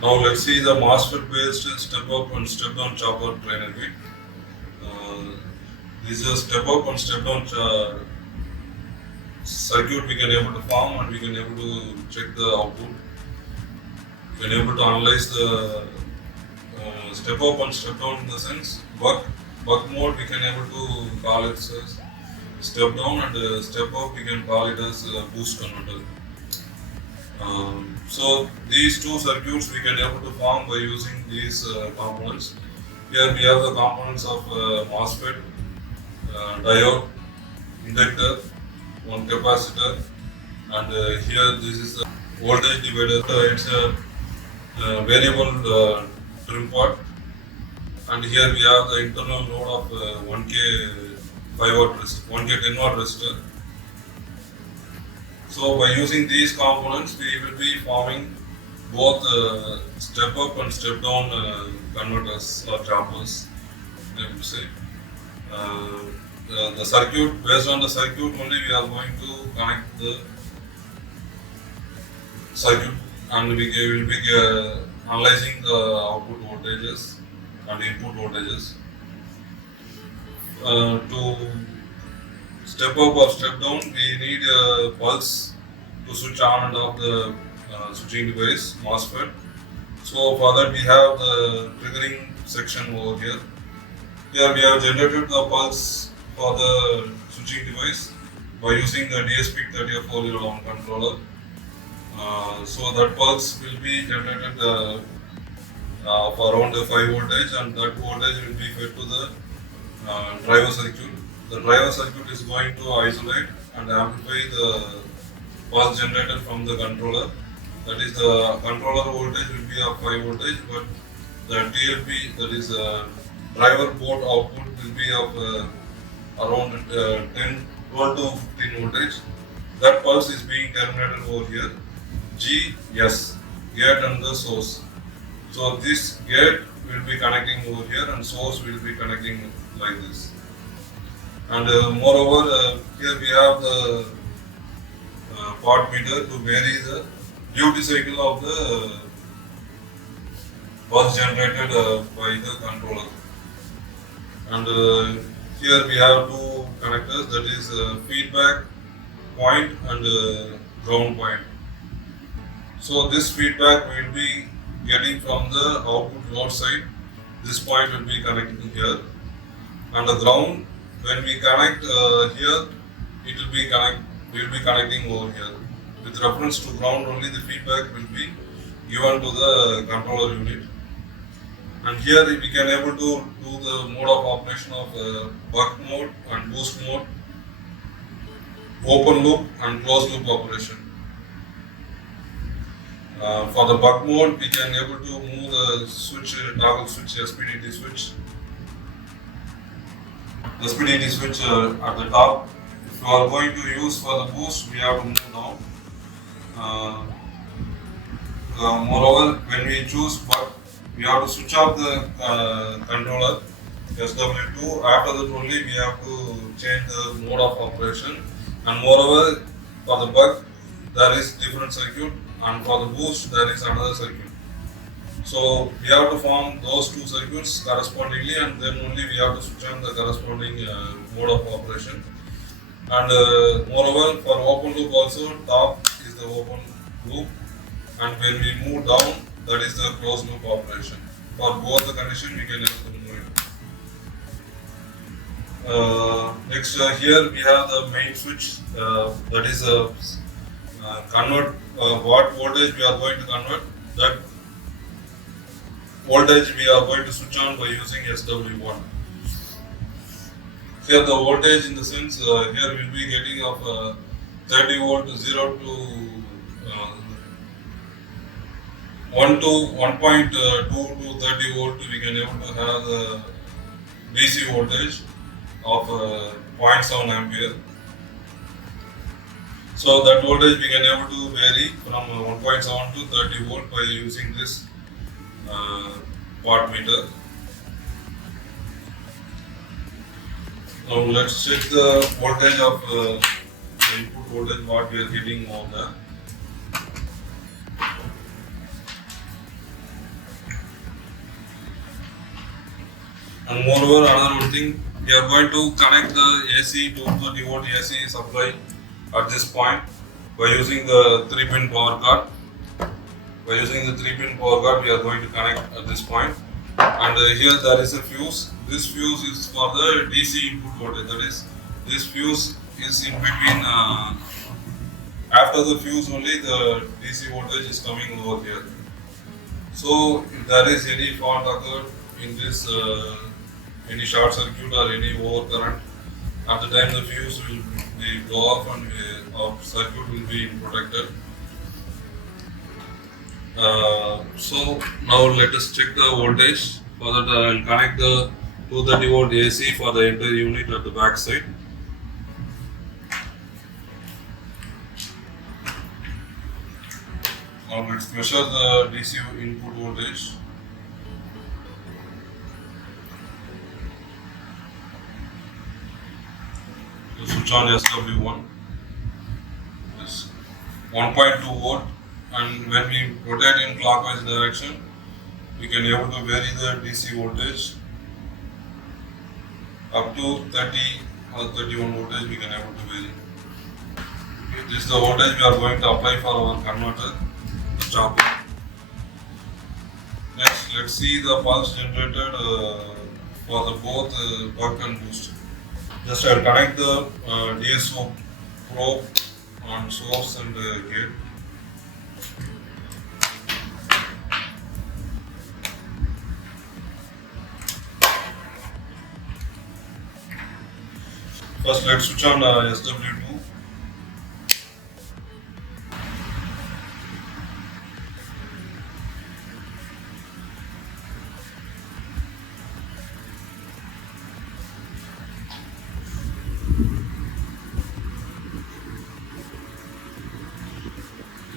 Now let's see the MOSFET based step up and step down chopper trainer kit. This is a step up and step down circuit we can able to form, and we can able to check the output. We can able to analyze the step up and step down in the sense buck mode we can able to call it as step down, and step up we can call it as boost converter. So these two circuits we can able to form by using these components. Here we have the components of MOSFET, diode, inductor, one capacitor, and here this is the voltage divider. It's a variable trim pot, and here we have the internal load of 1K 5 watt resistor, 1K 10 watt resistor. So by using these components, we will be forming both step up and step down converters or choppers, I would say. The circuit, based on the circuit only, we are going to connect the circuit, and we will be analyzing the output voltages and input voltages. To step up or step down, we need a pulse to switch on and off the switching device, MOSFET. So for that we have the triggering section over here. Here we have generated the pulse for the switching device by using the DSP3401 controller. So that pulse will be generated for around 5 voltage, and that voltage will be fed to the driver circuit. The driver circuit is going to isolate and amplify the pulse generated from the controller. That is, the controller voltage will be of 5 voltage, but the TLP, that is driver board output, will be of around 12 to 15 voltage. That pulse is being terminated over here. GS, gate and the source. So this gate will be connecting over here, and source will be connecting like this. And moreover, here we have the pot meter to vary the duty cycle of the pulse generated by the controller. And here we have two connectors, that is feedback point and ground point. So this feedback will be getting from the output load side. This point will be connecting here, and the ground, when we connect here, it will be we will be connecting over here. With reference to ground only, the feedback will be given to the controller unit. And here we can able to do the mode of operation of buck mode and boost mode, open loop and closed loop operation. For the buck mode, we can able to move the switch, toggle switch, SPDT switch. The SPDT switch at the top. If you are going to use for the boost, we have to move down. Moreover, when we choose buck, we have to switch off the controller SW2. After that only we have to change the mode of operation. And moreover, for the buck, there is different circuit, and for the boost there is another circuit. So we have to form those two circuits correspondingly, and then only we have to switch on the corresponding mode of operation. And moreover, for open loop also, top is the open loop, and when we move down, that is the closed loop operation. For both the condition, we can able to move it. Next, here we have the main switch, that is convert what voltage we are going to convert. That voltage we are going to switch on by using SW1. Here the voltage, in the sense, here we will be getting of 30 volt 0 to 1 to 1.2 to 30 volt. We can able to have the DC voltage of 0.7 ampere. So that voltage we can able to vary from 1.7 to 30 volt by using this watt meter. Now let's check the voltage of the input voltage what we are getting on the. And moreover, another one thing, we are going to connect the AC to the 230 volt AC supply at this point by using the 3-pin power card. By using the 3-pin power card, we are going to connect at this point. And here there is a fuse. This fuse is for the DC input voltage. That is, this fuse is in between. After the fuse only, the DC voltage is coming over here. So if there is any fault occurred in this, any short circuit or any overcurrent, at the time the fuse will be blow off and our circuit will be protected. So now let us check the voltage. For that I will connect the 230 volt AC for the entire unit at the back side. Now let's measure the DC input voltage. So switch on SW1. Yes, 1.2 volt. And when we rotate in clockwise direction, we can able to vary the DC voltage up to 30 or 31 voltage. We can able to vary. Okay, this is the voltage we are going to apply for our converter, the chopper. Next, let's see the pulse generated for the both buck and boost. Just I will connect the DSO probe on source and gate. First, let's switch on SW2.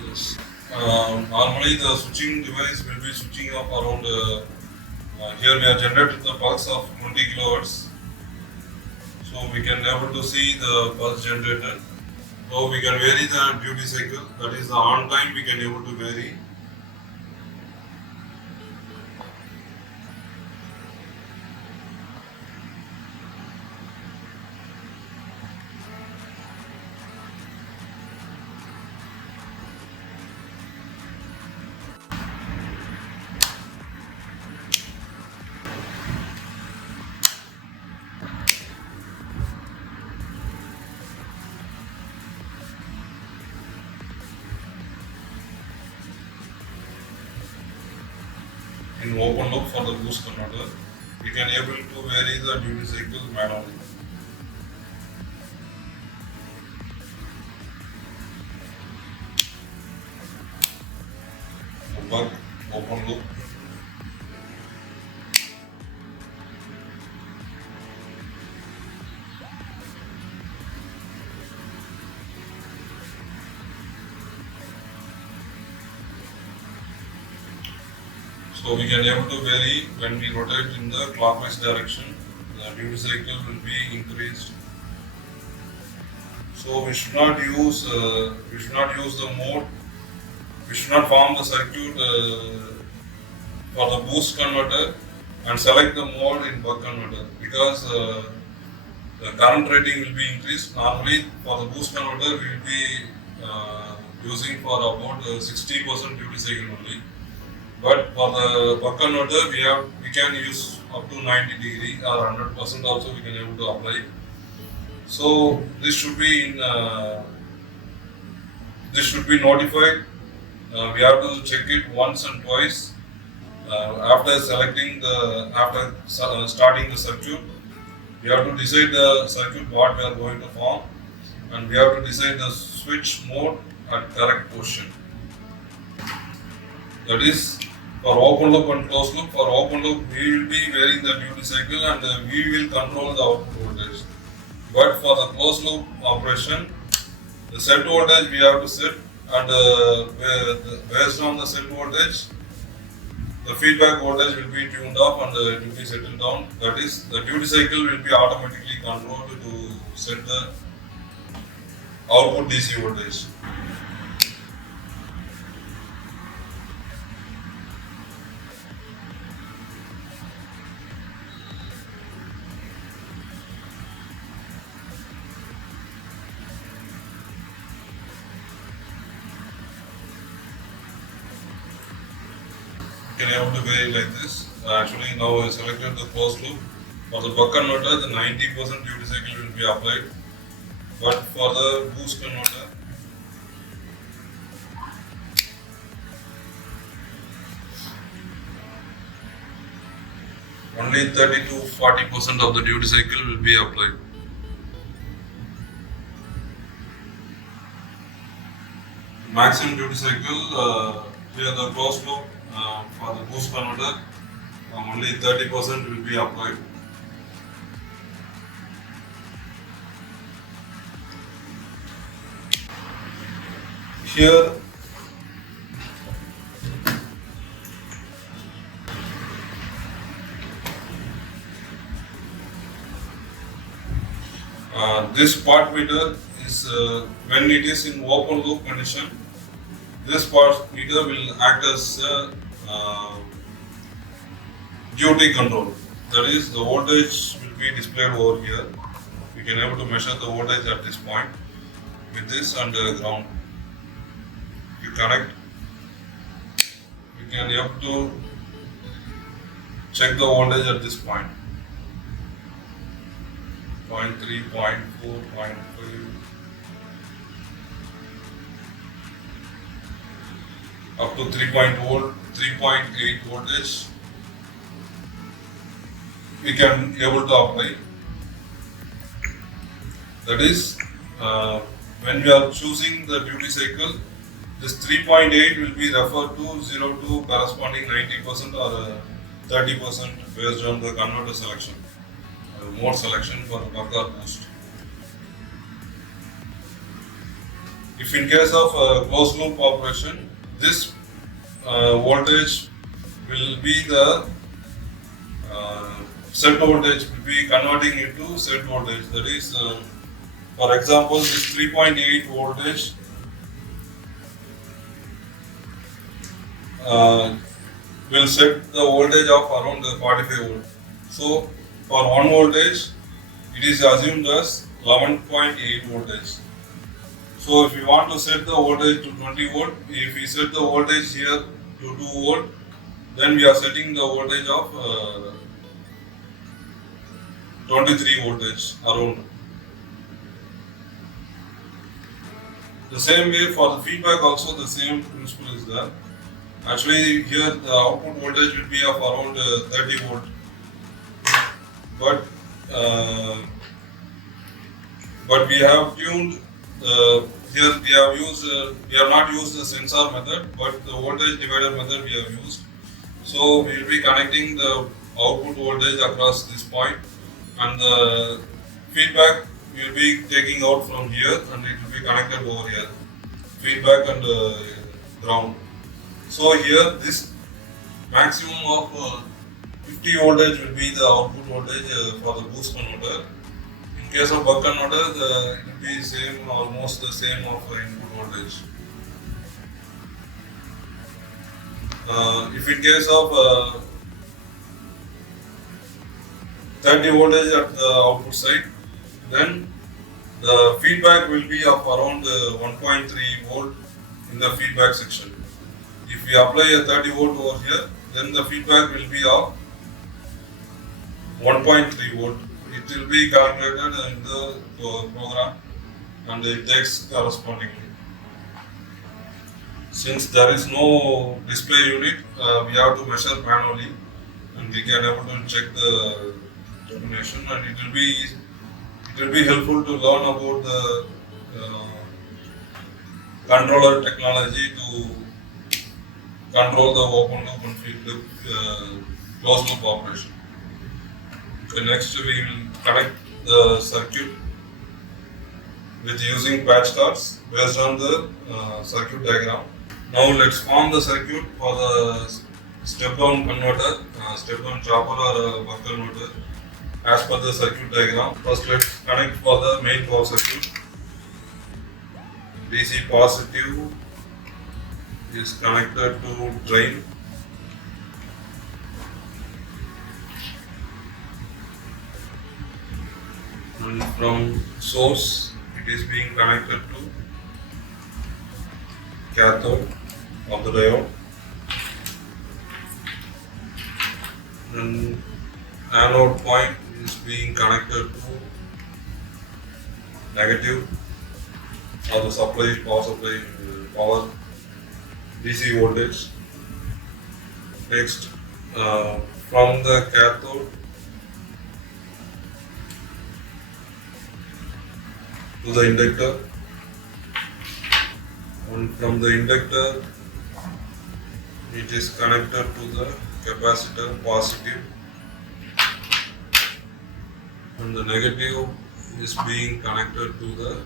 Yes. Normally, the switching device will be switching off around. Here we have generated the pulse of 20 kilohertz. So we can able to see the pulse generated. So we can vary the duty cycle, that is the on time we can able to vary. In open loop for the boost converter, we can able to vary the duty cycle manually. The buck, open loop. So we can able to vary when we rotate in the clockwise direction. The duty cycle will be increased. So we should not use the mode. We should not form the circuit for the boost converter and select the mode in buck converter, because the current rating will be increased. Normally for the boost converter we will be using for about 60% duty cycle only. But for the buck converter, we can use up to 90 degree or 100% also we can able to apply. So this should be notified. We have to check it once and twice after starting the circuit. We have to decide the circuit what we are going to form, and we have to decide the switch mode at correct position. That is, for open loop and closed loop. For open loop, we will be varying the duty cycle and we will control the output voltage. But for the closed loop operation, the set voltage we have to set, and based on the set voltage, the feedback voltage will be tuned up and it will be settled down. That is, the duty cycle will be automatically controlled to set the output DC voltage. can able to vary like this. Actually now I selected the closed loop. For the buck converter, the 90% duty cycle will be applied, but for the boost converter, only 30 to 40% of the duty cycle will be applied. Maximum duty cycle, here the closed loop for the boost converter, only 30% will be applied. Here this part meter is when it is in open loop condition, this part meter will act as a duty control. That is, the voltage will be displayed over here. We can able to measure the voltage at this point with this and ground. You connect, you can able to check the voltage at this point. 0.3, 0.4, 0.5. Up to 3.8 voltage we can able to apply. That is, when we are choosing the duty cycle, this 3.8 will be referred to 0 to corresponding 90% or 30% based on the converter selection. More selection for buck or boost. If in case of closed loop operation, this voltage will be the set voltage will be converting into set voltage. That is, for example, this 3.8 voltage will set the voltage of around 45 volt. So for 1 voltage, it is assumed as 11.8 voltage. So if we want to set the voltage to 20 volt, if we set the voltage here to 2 volt, then we are setting the voltage of 23 voltage around. The same way for the feedback also the same principle is there. Actually here the output voltage will be of around 30 volt. But we have tuned here we have not used the sensor method, but the voltage divider method we have used. So we will be connecting the output voltage across this point, and the feedback we will be taking out from here, and it will be connected over here. Feedback and ground. So here this maximum of 50 voltage will be the output voltage for the boost converter. In case of buck converter, it will be same, almost the same of input voltage. If in case of 30 voltage at the output side, then the feedback will be of around 1.3 volt in the feedback section. If we apply a 30 volt over here, then the feedback will be of 1.3 volt. It will be calculated in the program and it takes correspondingly. Since there is no display unit, we have to measure manually, and we can able to check the termination, and it will be helpful to learn about the controller technology to control the open loop and closed loop operation. Okay, next we will connect the circuit with using patch cards based on the circuit diagram. Now let's form the circuit for the step-down converter, step-down chopper or buck converter as per the circuit diagram. First let's connect for the main power circuit. DC positive is connected to drain. And from source it is being connected to cathode of the diode. anode point is being connected to negative or the power supply, power DC voltage. Next, from the cathode to the inductor, and from the inductor it is connected to the capacitor positive, and the negative is being connected to the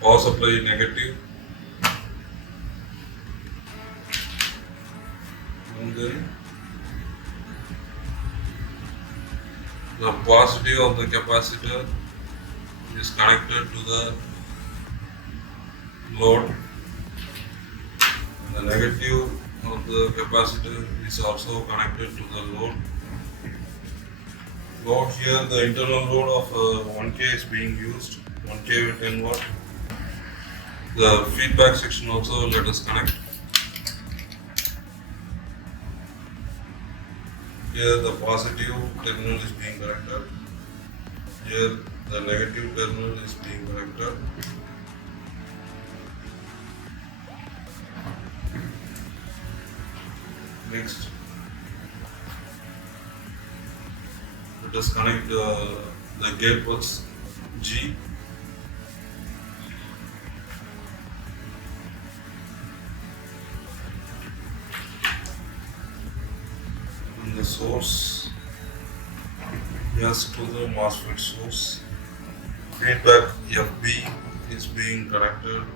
power supply negative, and then the positive of the capacitor is connected to the load. The negative of the capacitor is also connected to the load. Load here, the internal load of 1K is being used, 1K with 10 watt. The feedback section also let us connect. Here the positive terminal is being connected. Here the negative terminal is being connected. Next, let us connect the gate box G. And the source, yes, to the MOSFET source. Feedback FB is being connected at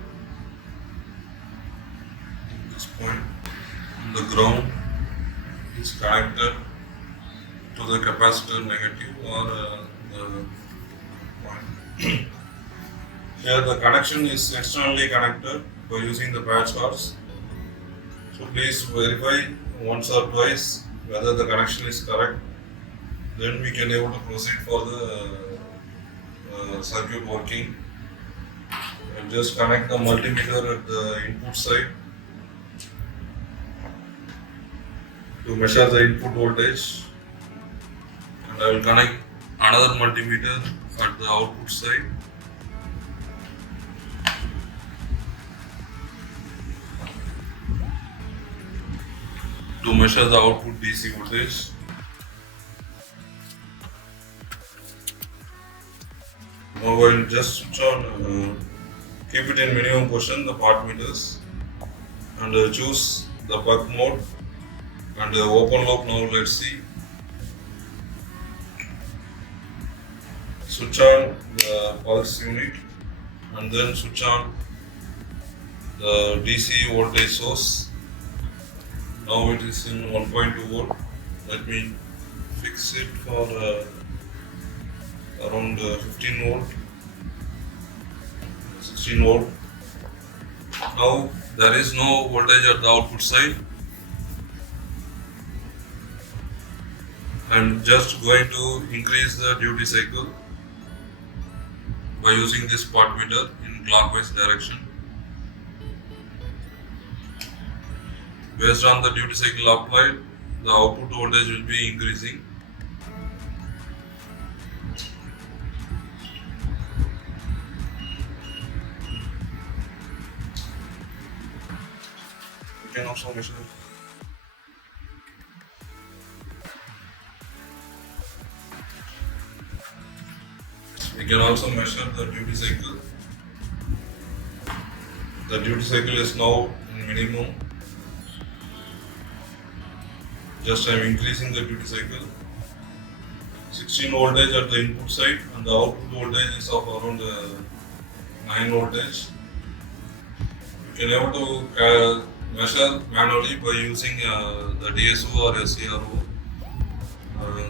this point. And the ground is connected to the capacitor negative or the point. Here the connection is externally connected by using the patch cards. So please verify once or twice whether the connection is correct. Then we can able to proceed for the circuit working. And just connect the multimeter at the input side to measure the input voltage, and I will connect another multimeter at the output side. To measure the output DC voltage. Now I will just switch on, keep it in minimum position, the part meters, and choose the buck mode. And open loop now, let's see. Switch on the pulse unit and then switch on the DC voltage source. Now it is in 1.2 volt. Let me fix it for around 15 volt, 16 volt. Now there is no voltage at the output side. I'm just going to increase the duty cycle by using this pot meter in clockwise direction. Based on the duty cycle applied, the output voltage will be increasing. You can also measure. We can also measure the duty cycle. The duty cycle is now in minimum. Just I am increasing the duty cycle. 16 voltage at the input side and the output voltage is of around 9 voltage. You can able to measure manually by using the DSO or SCRO.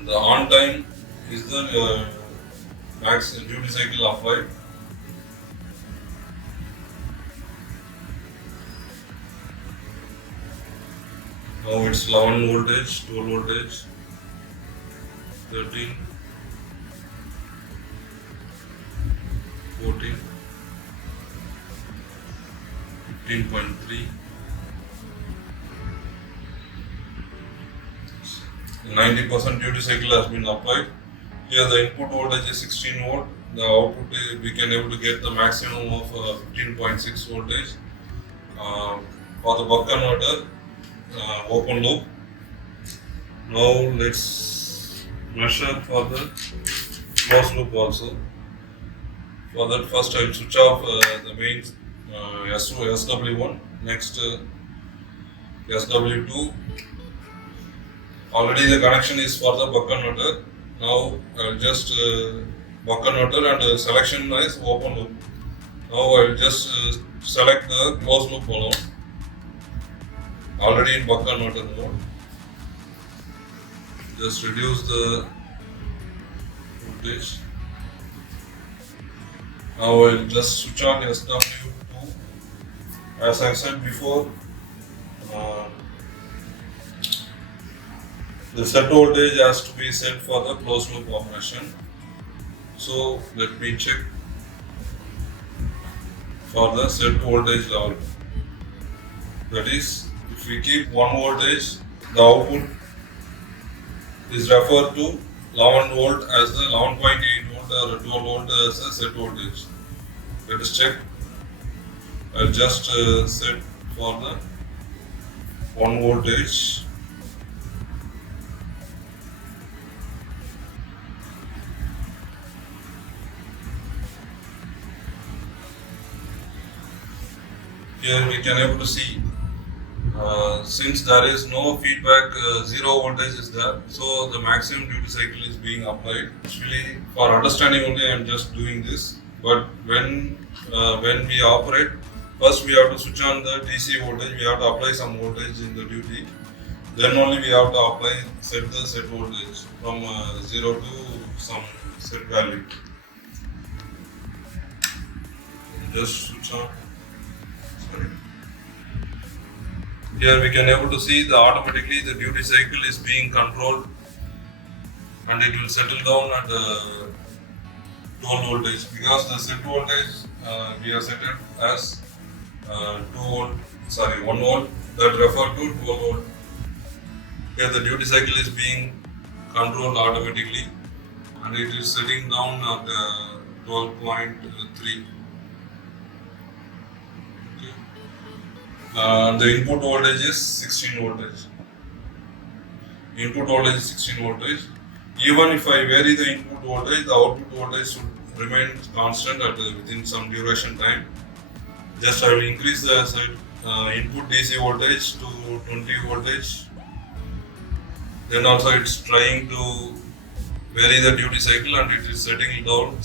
The on time is the max duty cycle applied. Now it's 11 voltage, 12 voltage, 13, 14, 15.3, 90% duty cycle has been applied. Here the input voltage is 16 volt. The output we can able to get the maximum of 15.6 voltage. For the buck converter, open loop. Now let's measure for the closed loop also. For that, first I will switch off the main SW1. Next SW2. Already the connection is for the buck converter. Now I will just buck converter and selection is open loop. Now I will just select the closed loop alone. Already in buck converter mode. Just reduce the voltage. Now I will just switch on SW2. As I said before, the set voltage has to be set for the closed loop operation. So let me check for the set voltage level. That is, if we keep 1 voltage, the output is referred to 11 volt as the 11.8 volt or 12 volt as a set voltage. Let us check. I'll just set for the 1 voltage. Here we can able to see since there is no feedback, 0 voltage is there, so the maximum duty cycle is being applied. Actually, for understanding only, I am just doing this. But when we operate, first we have to switch on the DC voltage. We have to apply some voltage in the duty. Then only we have to set the set voltage from 0 to some set value. Just switch on. Here we can able to see the automatically the duty cycle is being controlled and it will settle down at 12 voltage, because the set voltage we have set it as 1 volt that refer to 12 volt. Here the duty cycle is being controlled automatically and it is setting down at 12.3. The input voltage is 16 voltage. Input voltage is 16 voltage. Even if I vary the input voltage, the output voltage should remain constant at within some duration time. Just I will increase the input DC voltage to 20 voltage. Then also it's trying to vary the duty cycle and it is settling down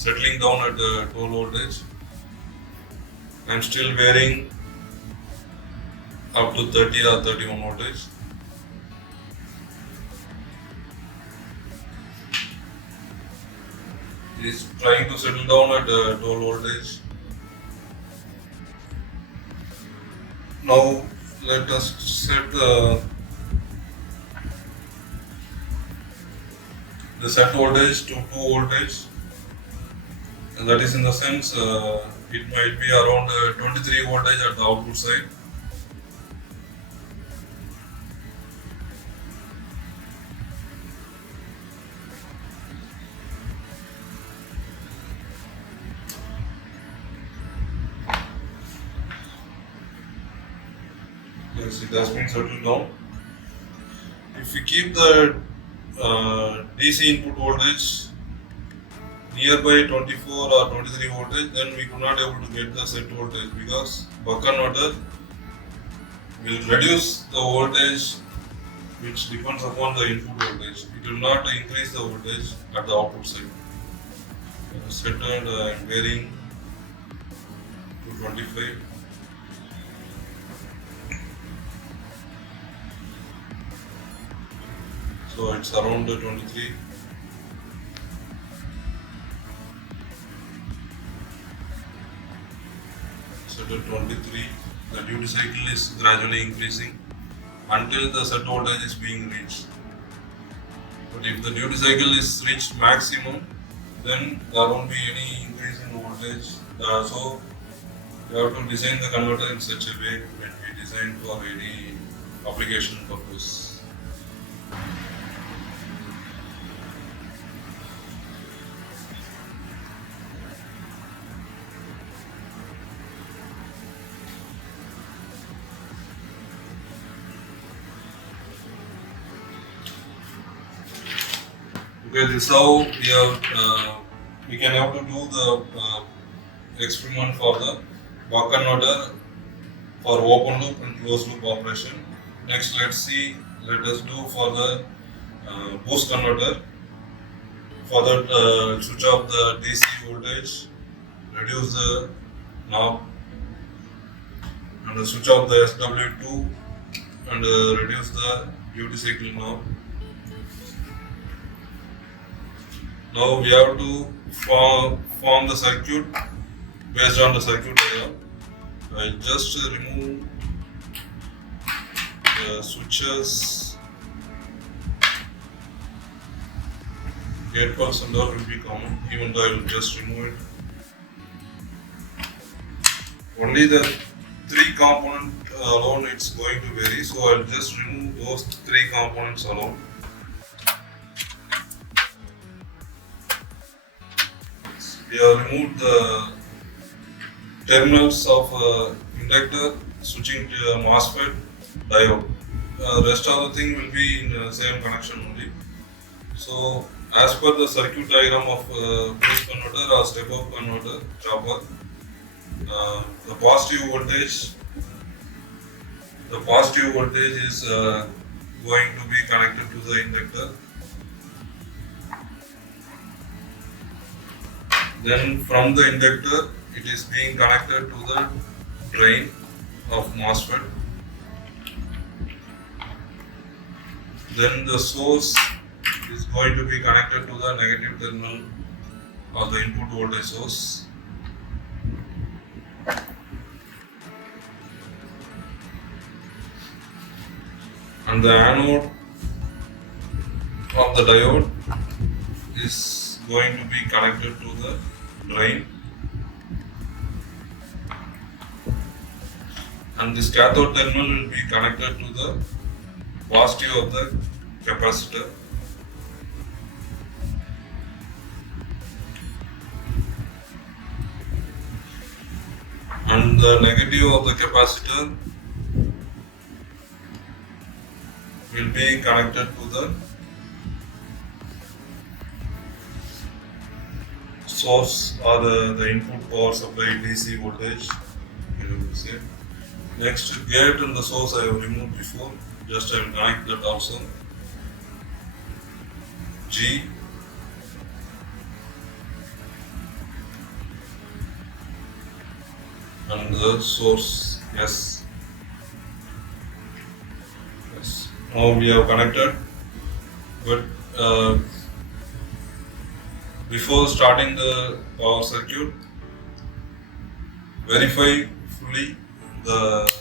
at 12 voltage. I am still varying up to 30 or 31 voltage. It is trying to settle down at 12 voltage. Now let us set the set voltage to 2 voltage, and that is in the sense it might be around 23 voltage at the output side. Yes, it has been settled down. If we keep the DC input voltage nearby 24 or 23 voltage, then we could not able to get the set voltage, because buck converter will reduce the voltage which depends upon the input voltage. It will not increase the voltage at the output side. Set and varying to 25. So it's around 23. Set at 23. The duty cycle is gradually increasing until the set voltage is being reached. But if the duty cycle is reached maximum, then there won't be any increase in voltage. So you have to design the converter in such a way when we design for any application purpose. Okay, this is how we can have to do the experiment for the buck converter for open loop and closed loop operation. Next, let us do for the boost converter. For that, switch off the DC voltage, reduce the knob, and switch off the SW2 and reduce the duty cycle knob. Now we have to form the circuit based on the circuit diagram. I just remove the switches. 8% will be common, even though I will just remove it. Only the 3 component alone it's going to vary, so I will just remove those 3 components alone. We have removed the terminals of inductor, switching to MOSFET, diode. Rest of the thing will be in the same connection only. So, as per the circuit diagram of boost converter or step-up converter chopper, the positive voltage is going to be connected to the inductor. Then from the inductor, it is being connected to the drain of MOSFET. Then the source is going to be connected to the negative terminal of the input voltage source. And the anode of the diode is going to be connected to the drain. And this cathode terminal will be connected to the positive of the capacitor. And the negative of the capacitor will be connected to the source or the input power supply DC voltage. Next, gate and the source I have removed before, just I will connect that also. G and the source S. Yes. Now we have connected, but before starting the power circuit, verify fully the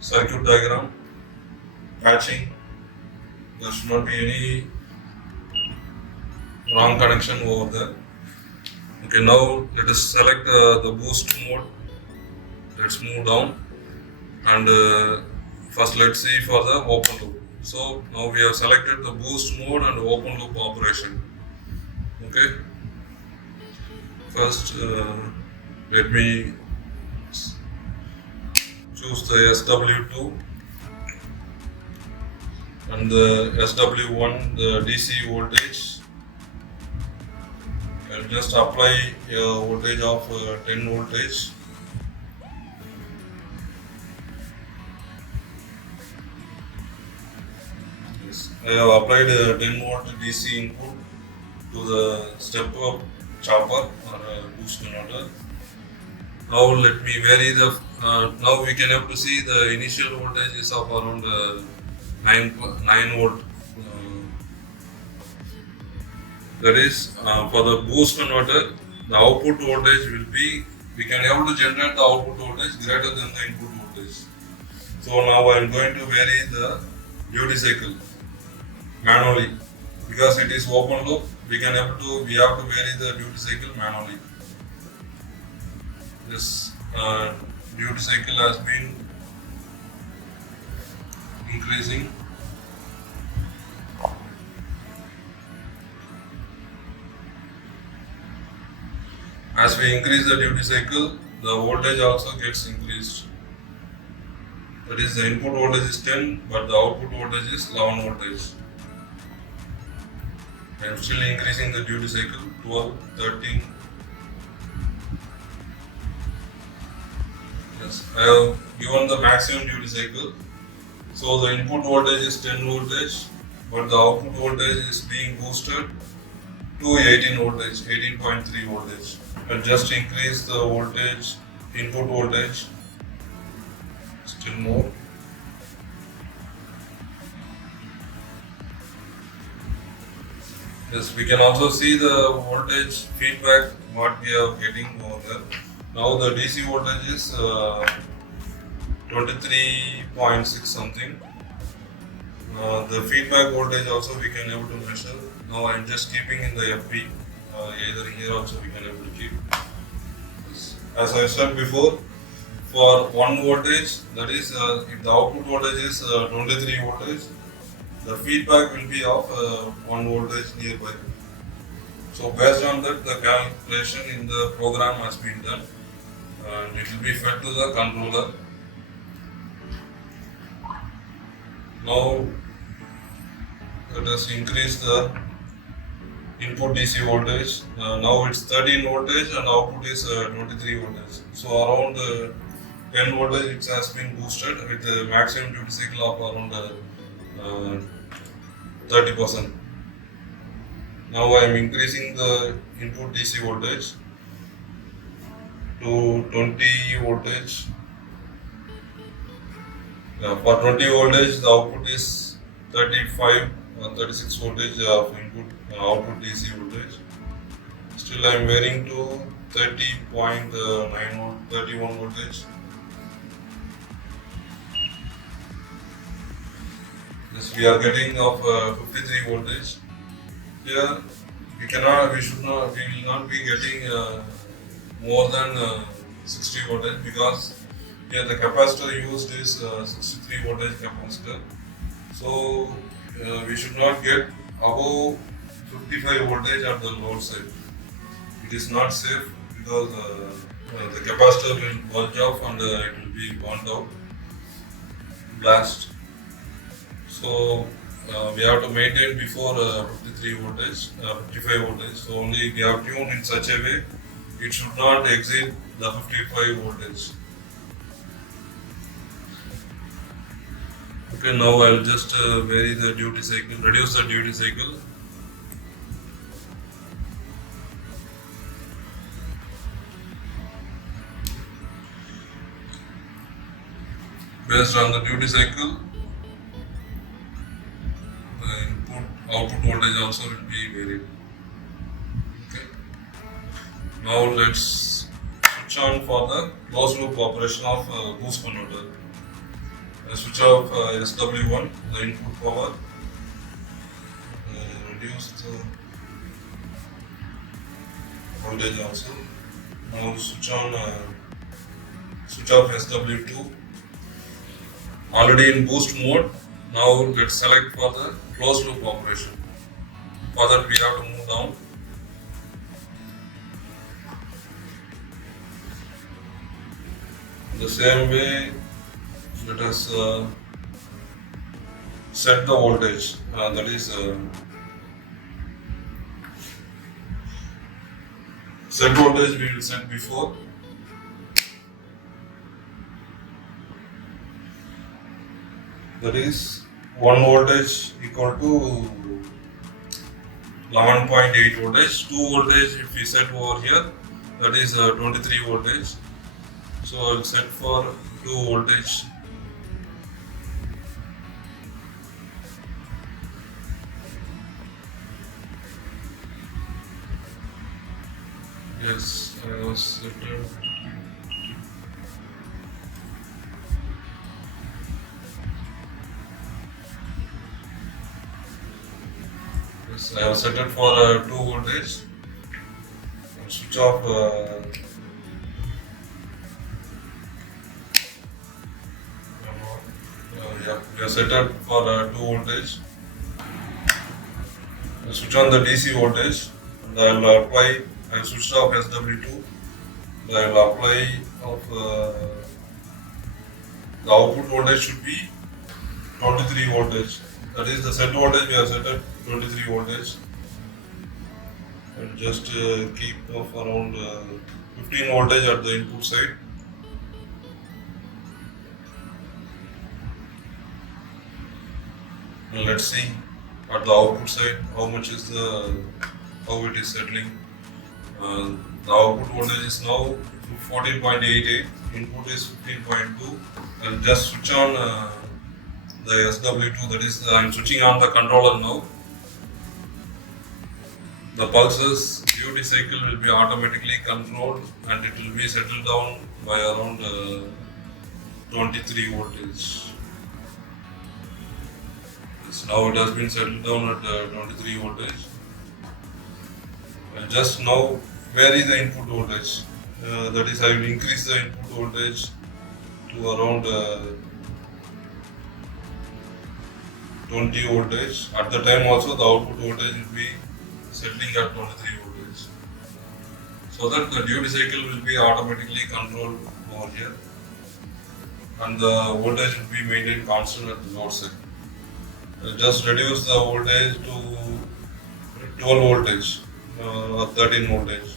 circuit diagram, patching. There should not be any wrong connection over there. Okay, now let us select the boost mode. Let's move down and first let's see for the open loop. So now we have selected the boost mode and open loop operation. Okay. First let me choose the SW2 and the SW1, the DC voltage. I'll just apply a voltage of 10 voltage. Yes, I have applied a 10 volt DC input to the step-up chopper or boost converter. Now let me vary the. Now we can have to see the initial voltage is of around 9 volt. That is for the boost converter, the output voltage will be. We can able to generate the output voltage greater than the input voltage. So now I am going to vary the duty cycle manually because it is open loop. We have to vary the duty cycle manually. This duty cycle has been increasing. As we increase the duty cycle, the voltage also gets increased. That is, the input voltage is 10, but the output voltage is 11 voltage. I am still increasing the duty cycle 12, 13. Yes, I have given the maximum duty cycle. So the input voltage is 10 voltage, but the output voltage is being boosted to 18 voltage, 18.3 voltage. And just increase the voltage, input voltage, still more. Yes, we can also see the voltage feedback what we are getting over there. Now the DC voltage is 23.6 something. The feedback voltage also we can able to measure. Now I am just keeping in the FP. Either here also we can able to keep. As I said before, for 1 voltage, that is if the output voltage is 23 voltage, the feedback will be of 1 voltage nearby. So based on that, the calculation in the program has been done and it will be fed to the controller. Now let us increase the input DC voltage. Now it's 13 voltage and output is 23 voltage. So around 10 voltage it has been boosted with the maximum duty cycle of around 30%. Now I am increasing the input DC voltage to 20 voltage. For 20 voltage, the output is 35 36 voltage of input output DC voltage. Still I am varying to 31 voltage. Yes, we are getting of 53 voltage. Here we will not be getting more than 60 voltage because here the capacitor used is 63 voltage capacitor. So we should not get above 55 voltage at the load side. It is not safe because the capacitor will bulge off and it will be burnt out, blast. So we have to maintain before 53 voltage, 55 voltage. So only we have tuned in such a way it should not exceed the 55 voltage. Okay, now I will just vary the duty cycle, reduce the duty cycle. Based on the duty cycle, the input output voltage also will be varied. Okay. Now let's switch on for the closed loop operation of boost converter. I switch off SW1, the input power, reduce the voltage also. Now switch off SW2. Already in boost mode. Now let's select for the closed loop operation. For that we have to move down. The same way, let us set the voltage. That is set voltage we will set before. That is 1 voltage equal to 11.8 voltage. 2 voltage if we set over here, that is 23 voltage. So I will set for 2 voltage. Yes, I was set. Yes, I have set it for 2 voltage. I'll switch off we have set it for 2 voltage. I'll switch on the DC voltage and I will apply. I will switch off SW2. I will apply of the output voltage should be 23 voltage. That is the set voltage we have set at 23 voltage. and just keep of around 15 voltage at the input side. And let's see at the output side how much is how it is settling. The output voltage is now 14.88, input is 15.2. I'll just switch on the SW2, that is I'm switching on the controller now. The pulses duty cycle will be automatically controlled and it will be settled down by around 23 voltage. Yes, now it has been settled down at 23 voltage. I'll just now vary the input voltage. That is, I will increase the input voltage to around 20 voltage. At the time also the output voltage will be settling at 23 voltage. So that the duty cycle will be automatically controlled over here. And the voltage will be maintained constant at the load side. Just reduce the voltage to 12 voltage or 13 voltage.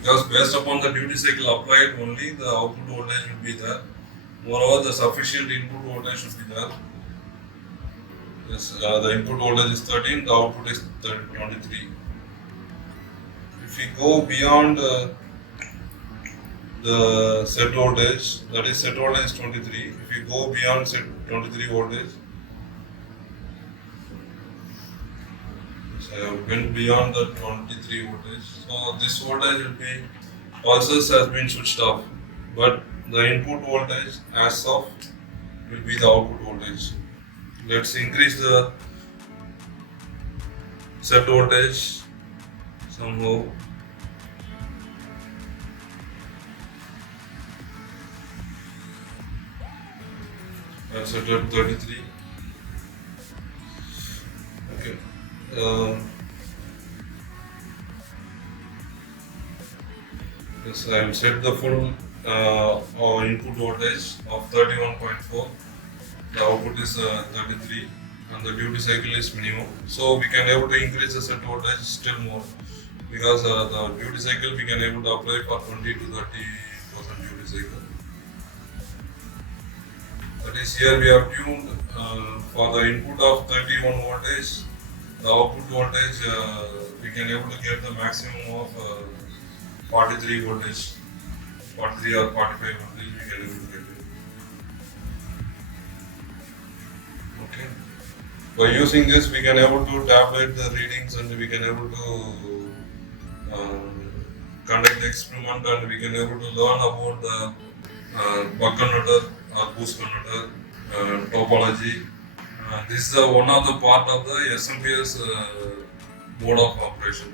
Because based upon the duty cycle applied only, the output voltage will be there. Moreover, the sufficient input voltage should be there. Yes, the input voltage is 13, the output is 23. If we go beyond the set voltage, that is set voltage is 23. If you go beyond set 23 voltage, I went beyond the 23 voltage. So this voltage will be, pulses has been switched off, but the input voltage as of will be the output voltage. Let's increase the set voltage somehow. I'll set at 33. Okay. Yes, I will set the full input voltage of 31.4. The output is 33 and the duty cycle is minimum. So we can able to increase the set voltage still more because the duty cycle we can able to apply for 20 to 30% duty cycle. That is, here we have tuned for the input of 31 voltage. The output voltage we can able to get the maximum of 43 voltage, 43 or 45 voltage we can able to get it. Okay. By using this we can able to tabulate the readings and we can able to conduct the experiment and we can able to learn about the buck converter or boost converter topology. This is one of the part of the SMPS mode of operation.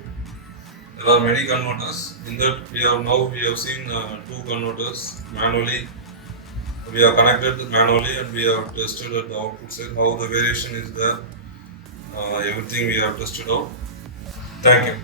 There are many converters. In that we have seen two converters manually. We have connected manually and we have tested at the output side how the variation is there. Everything we have tested out. Thank you.